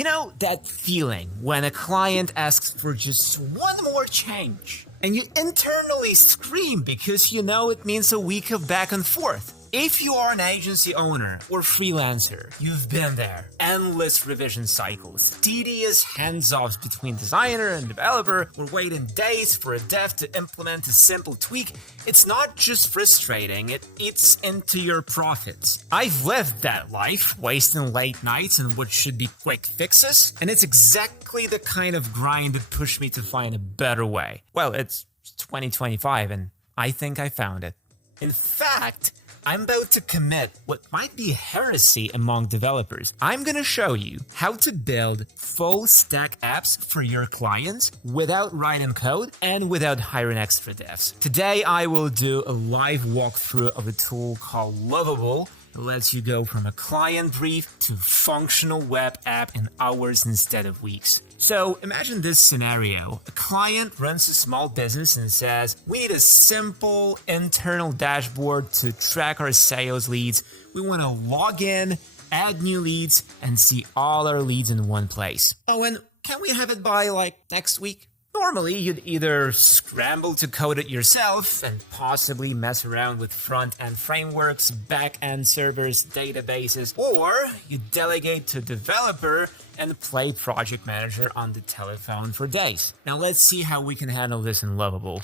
You know that feeling when a client asks for just one more change, and you internally scream because you know it means a week of back and forth. If you are an agency owner or freelancer, you've been there. Endless revision cycles, tedious hands-offs between designer and developer, or waiting days for a dev to implement a simple tweak. It's not just frustrating, it eats into your profits. I've lived that life, wasting late nights on what should be quick fixes, and it's exactly the kind of grind that pushed me to find a better way. Well, it's 2025 and I think I found it. In fact, I'm about to commit what might be heresy among developers. I'm gonna show you how to build full stack apps for your clients without writing code and without hiring extra devs. Today, I will do a live walkthrough of a tool called Lovable. It lets you go from a client brief to functional web app in hours instead of weeks. So imagine this scenario. A client runs a small business and says, we need a simple internal dashboard to track our sales leads. We want to log in, add new leads, and see all our leads in one place. Oh, and can we have it by next week? Normally, you'd either scramble to code it yourself and possibly mess around with front-end frameworks, back-end servers, databases, or you delegate to a developer and play project manager on the telephone for days. Now let's see how we can handle this in Lovable.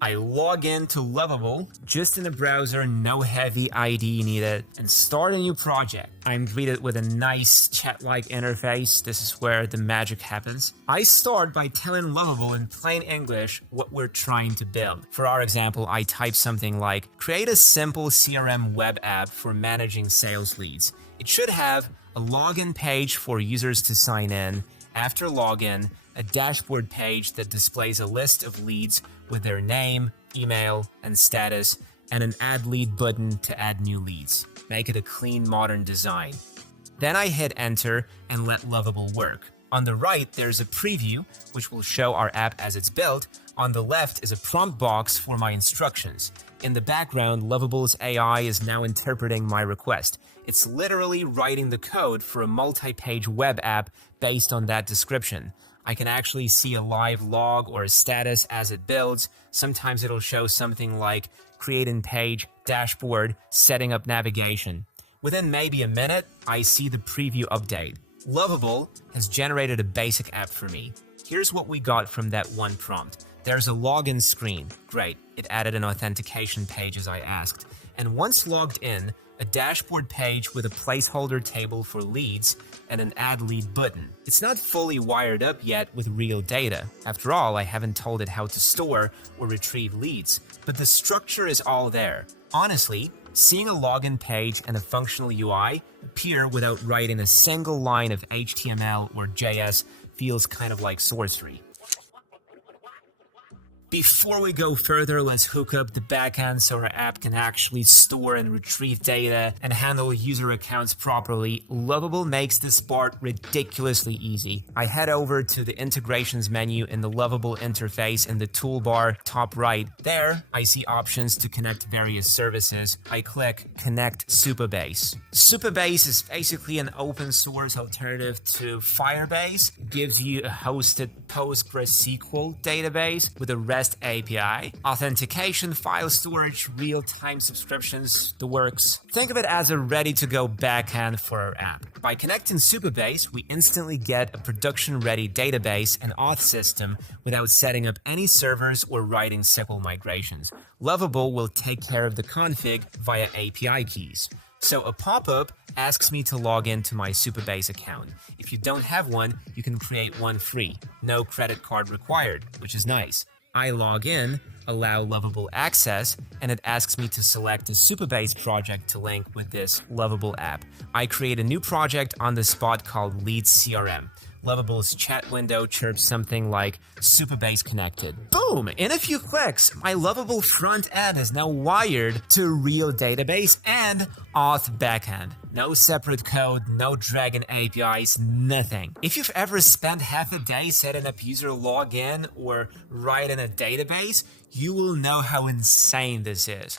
I log in to Lovable, just in the browser, no heavy ID needed, and start a new project. I'm greeted with a nice chat-like interface. This is where the magic happens. I start by telling Lovable in plain English what we're trying to build. For our example, I type something like, create a simple CRM web app for managing sales leads. It should have a login page for users to sign in. After login, a dashboard page that displays a list of leads with their name, email, and status, and an add lead button to add new leads. Make it a clean, modern design. Then I hit enter and let Lovable work. On the right, there's a preview, which will show our app as it's built. On the left is a prompt box for my instructions. In the background, Lovable's AI is now interpreting my request. It's literally writing the code for a multi-page web app based on that description. I can actually see a live log or a status as it builds. Sometimes it'll show something like creating page, dashboard, setting up navigation. Within maybe a minute, I see the preview update. Lovable has generated a basic app for me. Here's what we got from that one prompt. There's a login screen. Great, it added an authentication page as I asked. And once logged in, a dashboard page with a placeholder table for leads and an add lead button. It's not fully wired up yet with real data. After all, I haven't told it how to store or retrieve leads, but the structure is all there. Honestly, seeing a login page and a functional UI appear without writing a single line of HTML or JS feels kind of like sorcery. Before we go further, let's hook up the backend so our app can actually store and retrieve data and handle user accounts properly. Lovable makes this part ridiculously easy. I head over to the integrations menu in the Lovable interface in the toolbar top right. There, I see options to connect various services. I click Connect Supabase. Supabase is basically an open source alternative to Firebase. It gives you a hosted PostgreSQL database with a REST API, authentication, file storage, real-time subscriptions, the works. Think of it as a ready-to-go backend for our app. By connecting Supabase, we instantly get a production-ready database and auth system without setting up any servers or writing SQL migrations. Lovable will take care of the config via API keys. So a pop-up asks me to log into my Supabase account. If you don't have one, you can create one free. No credit card required, which is nice. I log in, allow Lovable access, and it asks me to select a Supabase project to link with this Lovable app. I create a new project on the spot called Leads CRM. Lovable's chat window chirps something like Supabase connected. Boom! In a few clicks, my Lovable front end is now wired to a real database and auth backend. No separate code, no dragging APIs, nothing. If you've ever spent half a day setting up user login or writing a database, you will know how insane this is.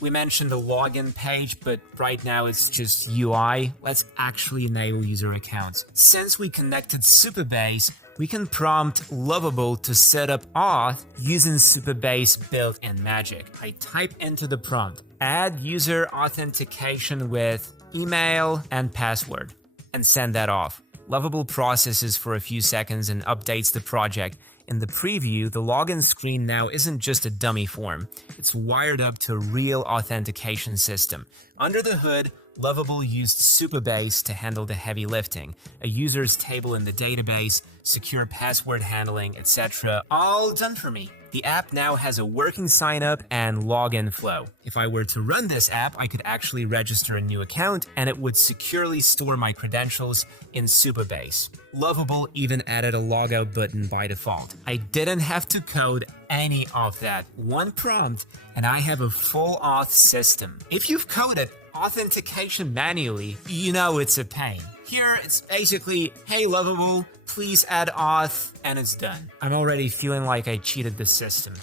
We mentioned the login page, but right now it's just UI. Let's actually enable user accounts. Since we connected Supabase, we can prompt Lovable to set up auth using Supabase built-in magic. I type into the prompt, add user authentication with email and password, and send that off. Lovable processes for a few seconds and updates the project. In the preview, the login screen now isn't just a dummy form. It's wired up to a real authentication system. Under the hood, Lovable used Supabase to handle the heavy lifting, a user's table in the database, secure password handling, etc. All done for me. The app now has a working sign-up and login flow. If I were to run this app, I could actually register a new account and it would securely store my credentials in Supabase. Lovable even added a logout button by default. I didn't have to code any of that. One prompt and I have a full auth system. If you've coded authentication manually, you know it's a pain. Here, it's basically, hey Lovable, please add auth, and it's done. I'm already feeling like I cheated the system.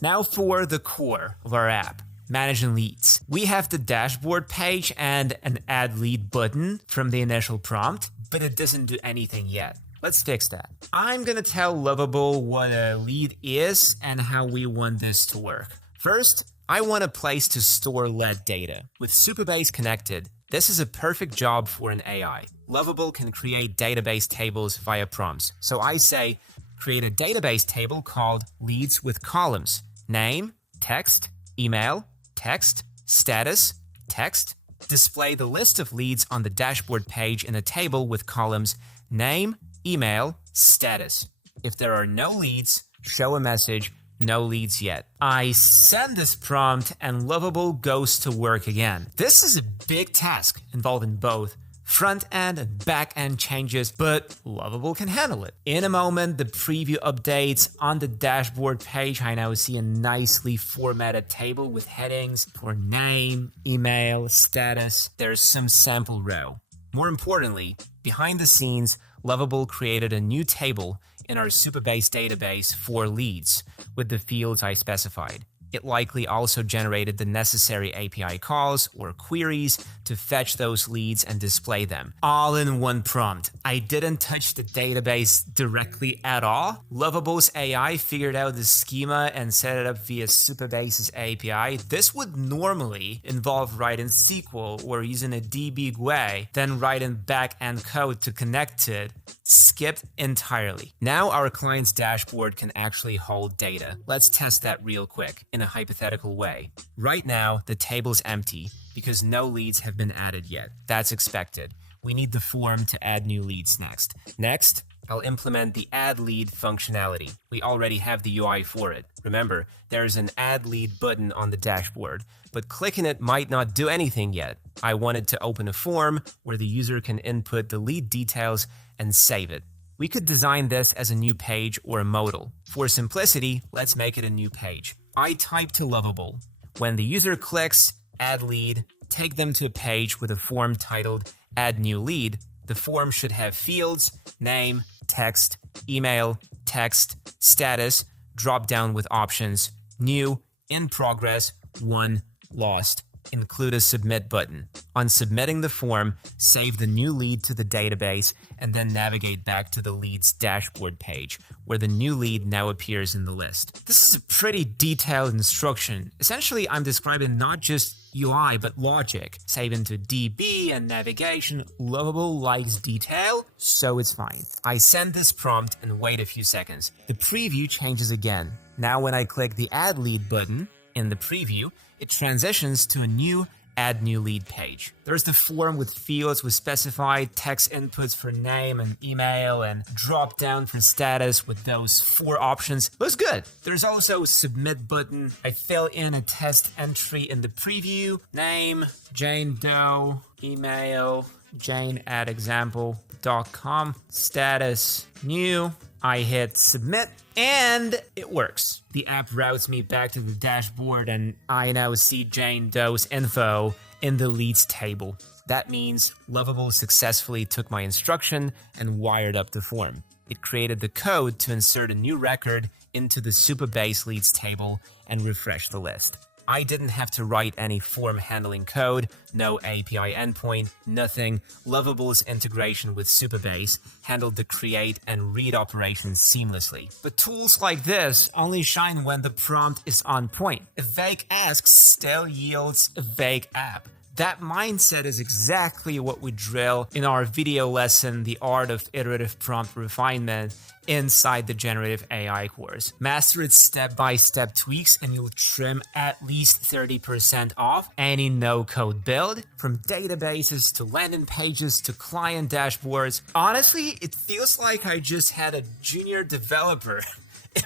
Now for the core of our app, managing leads. We have the dashboard page and an add lead button from the initial prompt, but it doesn't do anything yet. Let's fix that. I'm gonna tell Lovable what a lead is and how we want this to work. First, I want a place to store lead data. With Supabase connected, this is a perfect job for an AI. Lovable can create database tables via prompts. So I say, create a database table called leads with columns. Name, text, email, text, status, text. Display the list of leads on the dashboard page in a table with columns name, email, status. If there are no leads, show a message, no leads yet. I send this prompt and Lovable goes to work again. This is a big task involving both front-end and back-end changes, but Lovable can handle it. In a moment, the preview updates on the dashboard page. I now see a nicely formatted table with headings for name, email, status. There's some sample row. More importantly, behind the scenes, Lovable created a new table in our Supabase database for leads with the fields I specified. It likely also generated the necessary API calls or queries to fetch those leads and display them, all in one prompt. I didn't touch the database directly at all. Lovable's AI figured out the schema and set it up via Supabase's API. This would normally involve writing SQL or using a DB GUI, then writing back-end code to connect it. Skipped entirely. Now our client's dashboard can actually hold data. Let's test that real quick in a hypothetical way. Right now, the table's empty because no leads have been added yet. That's expected. We need the form to add new leads next. Next, I'll implement the add lead functionality. We already have the UI for it. Remember, there's an add lead button on the dashboard, but clicking it might not do anything yet. I wanted to open a form where the user can input the lead details and save it. We could design this as a new page or a modal. For simplicity, let's make it a new page. I type to Lovable. When the user clicks add lead, take them to a page with a form titled add new lead. The form should have fields, name, text, email, text, status, drop down with options, new, in progress, 1, lost. Include a submit button. On submitting the form, save the new lead to the database and then navigate back to the lead's dashboard page, where the new lead now appears in the list. This is a pretty detailed instruction. Essentially, I'm describing not just UI, but logic. Save into DB and navigation. Lovable likes detail, so it's fine. I send this prompt and wait a few seconds. The preview changes again. Now when I click the add lead button in the preview, it transitions to a new add new lead page. There's the form with fields with specified text inputs for name and email and drop down for status with those 4 options. Looks good. There's also a submit button. I fill in a test entry in the preview. Name, Jane Doe, email, jane@example.com, status, new. I hit submit and it works. The app routes me back to the dashboard and I now see Jane Doe's info in the leads table. That means Lovable successfully took my instruction and wired up the form. It created the code to insert a new record into the Supabase leads table and refresh the list. I didn't have to write any form handling code, no API endpoint, nothing. Lovable's integration with Supabase handled the create and read operations seamlessly. But tools like this only shine when the prompt is on point. A vague ask still yields a vague app. That mindset is exactly what we drill in our video lesson, The Art of Iterative Prompt Refinement, inside the Generative AI course. Master its step-by-step tweaks and you'll trim at least 30% off any no-code build, from databases to landing pages to client dashboards. Honestly, it feels like I just had a junior developer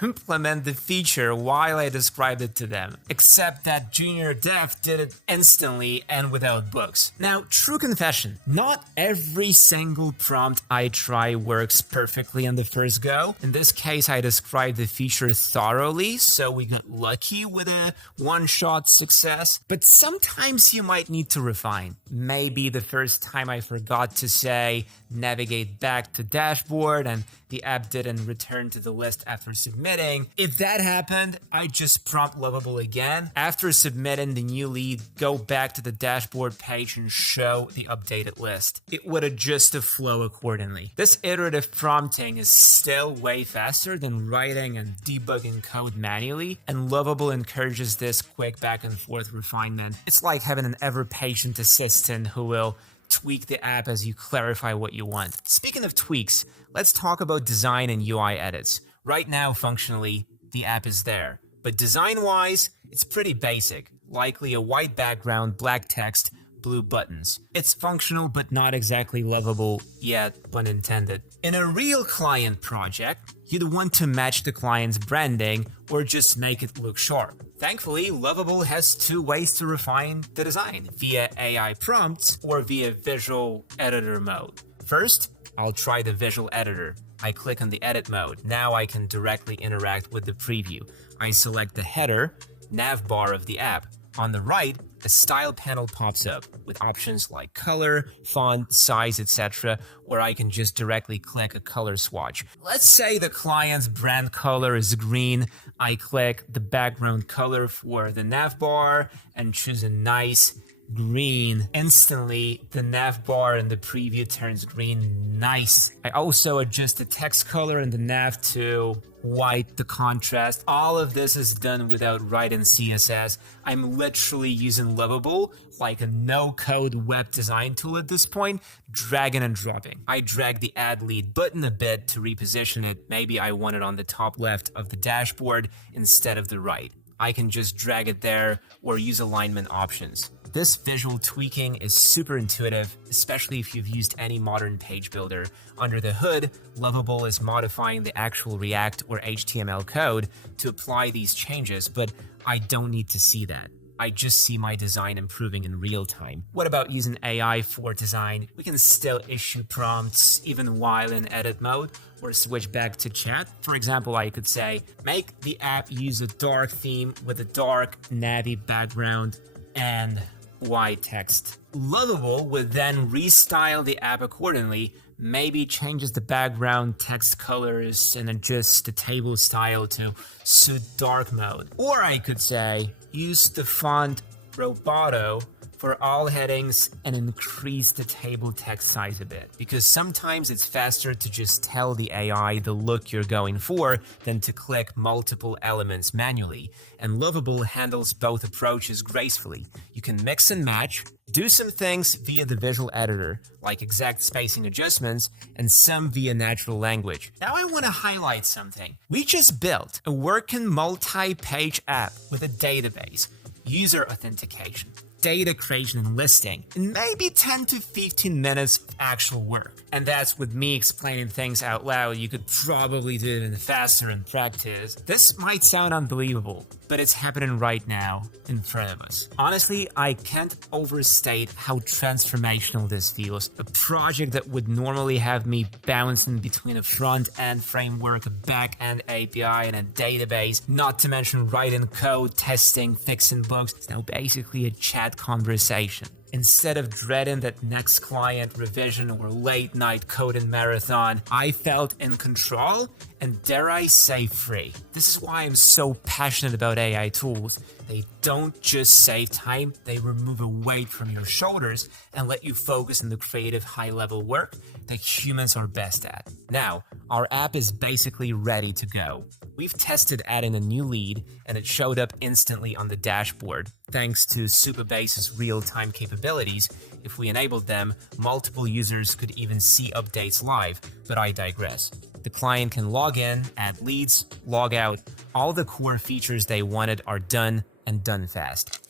implement the feature while I described it to them, except that junior dev did it instantly and without books. Now, true confession, not every single prompt I try works perfectly on the first go. In this case, I described the feature thoroughly, so we got lucky with a one-shot success. But sometimes you might need to refine. Maybe the first time I forgot to say navigate back to dashboard and the app didn't return to the list after submitting. If that happened, I just prompt Lovable again. After submitting the new lead, go back to the dashboard page and show the updated list. It would adjust the flow accordingly. This iterative prompting is still way faster than writing and debugging code manually, and Lovable encourages this quick back and forth refinement. It's like having an ever-patient assistant who will tweak the app as you clarify what you want. Speaking of tweaks, let's talk about design and UI edits. Right now, functionally, the app is there, but design-wise, it's pretty basic. Likely a white background, black text, blue buttons. It's functional, but not exactly lovable yet, pun intended. In a real client project, you'd want to match the client's branding or just make it look sharp. Thankfully, Lovable has two ways to refine the design, via AI prompts or via visual editor mode. First, I'll try the visual editor. I click on the edit mode. Now I can directly interact with the preview. I select the header, nav bar of the app. On the right, a style panel pops up with options like color, font, size, etc., or I can just directly click a color swatch. Let's say the client's brand color is green. I click the background color for the nav bar and choose a nice green. Instantly, the nav bar in the preview turns green. Nice. I also adjust the text color in the nav to white, the contrast. All of this is done without writing CSS. I'm literally using Lovable like a no-code web design tool at this point, dragging and dropping. I drag the add lead button a bit to reposition it. Maybe I want it on the top left of the dashboard instead of the right. I can just drag it there or use alignment options. This visual tweaking is super intuitive, especially if you've used any modern page builder. Under the hood, Lovable is modifying the actual React or HTML code to apply these changes, but I don't need to see that. I just see my design improving in real time. What about using AI for design? We can still issue prompts even while in edit mode or switch back to chat. For example, I could say, make the app use a dark theme with a dark navy background and white text. Lovable would then restyle the app accordingly, maybe changes the background text colors and adjusts the table style to suit dark mode. Or I could say, use the font Roboto for all headings and increase the table text size a bit, because sometimes it's faster to just tell the AI the look you're going for than to click multiple elements manually, and Lovable handles both approaches gracefully. You can mix and match, do some things via the visual editor, like exact spacing adjustments, and some via natural language. Now I want to highlight something. We just built a working multi-page app with a database, user authentication, data creation and listing, in maybe 10 to 15 minutes of actual work. And that's with me explaining things out loud. You could probably do it even faster in practice. This might sound unbelievable, but it's happening right now in front of us. Honestly, I can't overstate how transformational this feels. A project that would normally have me bouncing between a front-end framework, a back-end API, and a database, not to mention writing code, testing, fixing bugs. It's now basically a chat chat conversation. Instead of dreading that next client revision or late night coding marathon, I felt in control and, dare I say, free. This is why I'm so passionate about AI tools. They don't just save time, they remove a weight from your shoulders and let you focus on the creative high-level work that humans are best at. Now, our app is basically ready to go. We've tested adding a new lead and it showed up instantly on the dashboard. Thanks to Supabase's real-time capabilities, if we enabled them, multiple users could even see updates live, but I digress. The client can log in, add leads, log out. All the core features they wanted are done, and done fast.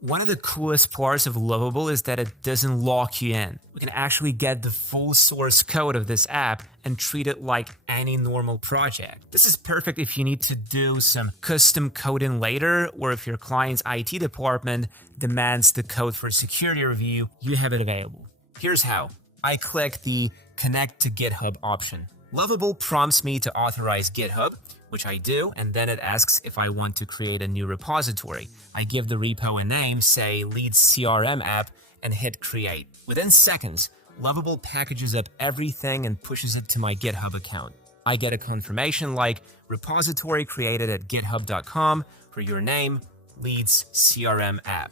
One of the coolest parts of Lovable is that it doesn't lock you in. We can actually get the full source code of this app and treat it like any normal project. This is perfect if you need to do some custom coding later, or if your client's IT department demands the code for security review, you have it available. Here's how. I click the Connect to GitHub option. Lovable prompts me to authorize GitHub, which I do, and then it asks if I want to create a new repository. I give the repo a name, say Leads CRM app, and hit create. Within seconds, Lovable packages up everything and pushes it to my GitHub account. I get a confirmation like repository created at github.com for your name, Leads CRM app.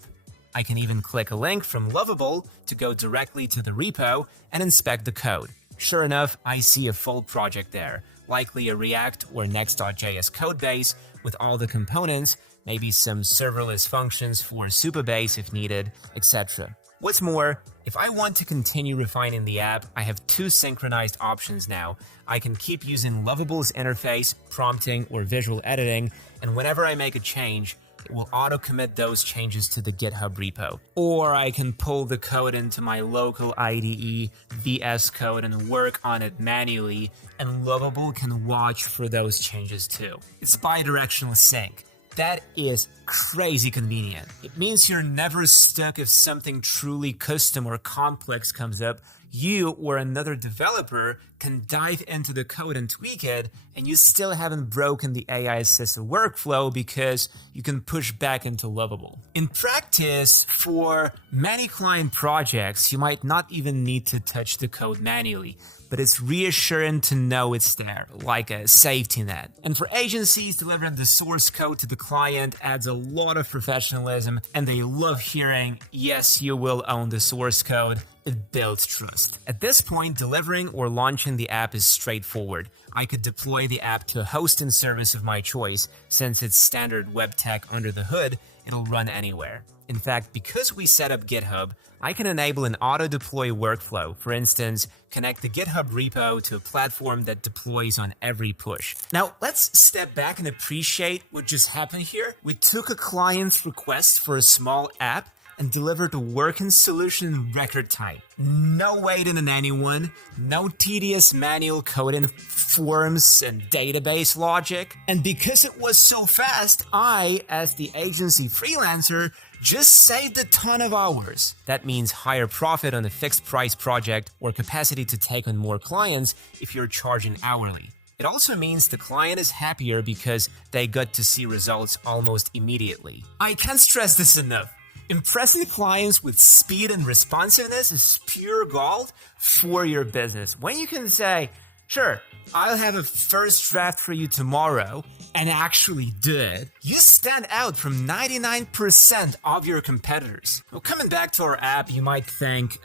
I can even click a link from Lovable to go directly to the repo and inspect the code. Sure enough, I see a full project there, likely a React or Next.js codebase with all the components, maybe some serverless functions for Supabase if needed, etc. What's more, if I want to continue refining the app, I have two synchronized options now. I can keep using Lovable's interface, prompting, or visual editing, and whenever I make a change, it will auto-commit those changes to the GitHub repo. Or I can pull the code into my local IDE, VS Code, and work on it manually, and Lovable can watch for those changes too. It's bi-directional sync. That is crazy convenient. It means you're never stuck if something truly custom or complex comes up. You or another developer can dive into the code and tweak it, and you still haven't broken the AI-assisted workflow because you can push back into Lovable. In practice, for many client projects, you might not even need to touch the code manually, but it's reassuring to know it's there, like a safety net. And for agencies, delivering the source code to the client adds a lot of professionalism, and they love hearing, yes, you will own the source code. It builds trust. At this point, delivering or launching the app is straightforward. I could deploy the app to a hosting service of my choice. Since it's standard web tech under the hood, it'll run anywhere. In fact, because we set up GitHub, I can enable an auto-deploy workflow. For instance, connect the GitHub repo to a platform that deploys on every push. Now, let's step back and appreciate what just happened here. We took a client's request for a small app and delivered a working solution in record time. No waiting on anyone, no tedious manual coding forms and database logic. And because it was so fast, I, as the agency freelancer, just saved a ton of hours. That means higher profit on a fixed price project or capacity to take on more clients if you're charging hourly. It also means the client is happier because they got to see results almost immediately. I can't stress this enough. Impressing clients with speed and responsiveness is pure gold for your business. When you can say, sure, I'll have a first draft for you tomorrow, and actually do it, you stand out from 99% of your competitors. Well, coming back to our app, you might think,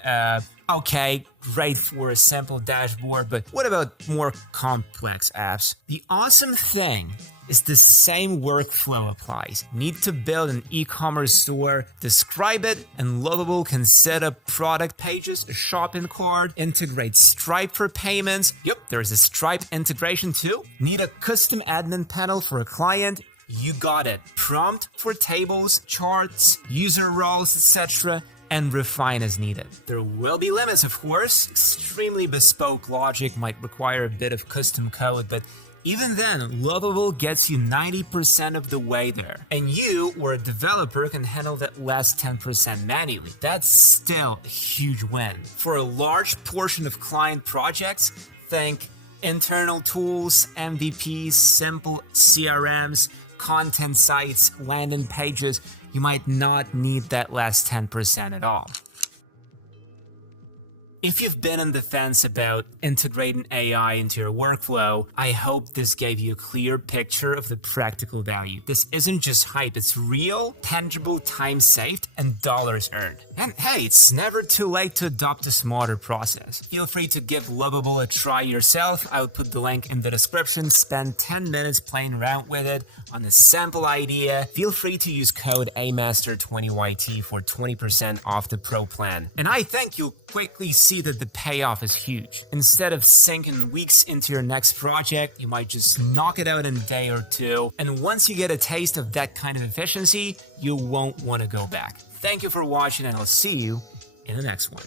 okay, great for a simple dashboard, but what about more complex apps? The awesome thing is the same workflow applies. Need to build an e-commerce store, describe it, and Lovable can set up product pages, a shopping cart, integrate Stripe for payments. Yep, there's a Stripe integration too. Need a custom admin panel for a client? You got it. Prompt for tables, charts, user roles, etc., and refine as needed. There will be limits, of course. Extremely bespoke logic might require a bit of custom code, but even then, Lovable gets you 90% of the way there. And you, or a developer, can handle that last 10% manually. That's still a huge win. For a large portion of client projects, think internal tools, MVPs, simple CRMs, content sites, landing pages, you might not need that last 10% at all. If you've been on the fence about integrating AI into your workflow, I hope this gave you a clear picture of the practical value. This isn't just hype, it's real, tangible time saved and dollars earned. And hey, it's never too late to adopt a smarter process. Feel free to give Lovable a try yourself. I'll put the link in the description. Spend 10 minutes playing around with it on a sample idea. Feel free to use code AMaster20YT for 20% off the Pro plan. And I think you'll quickly see that the payoff is huge. Instead of sinking weeks into your next project, you might just knock it out in a day or two. And once you get a taste of that kind of efficiency, you won't want to go back. Thank you for watching, and I'll see you in the next one.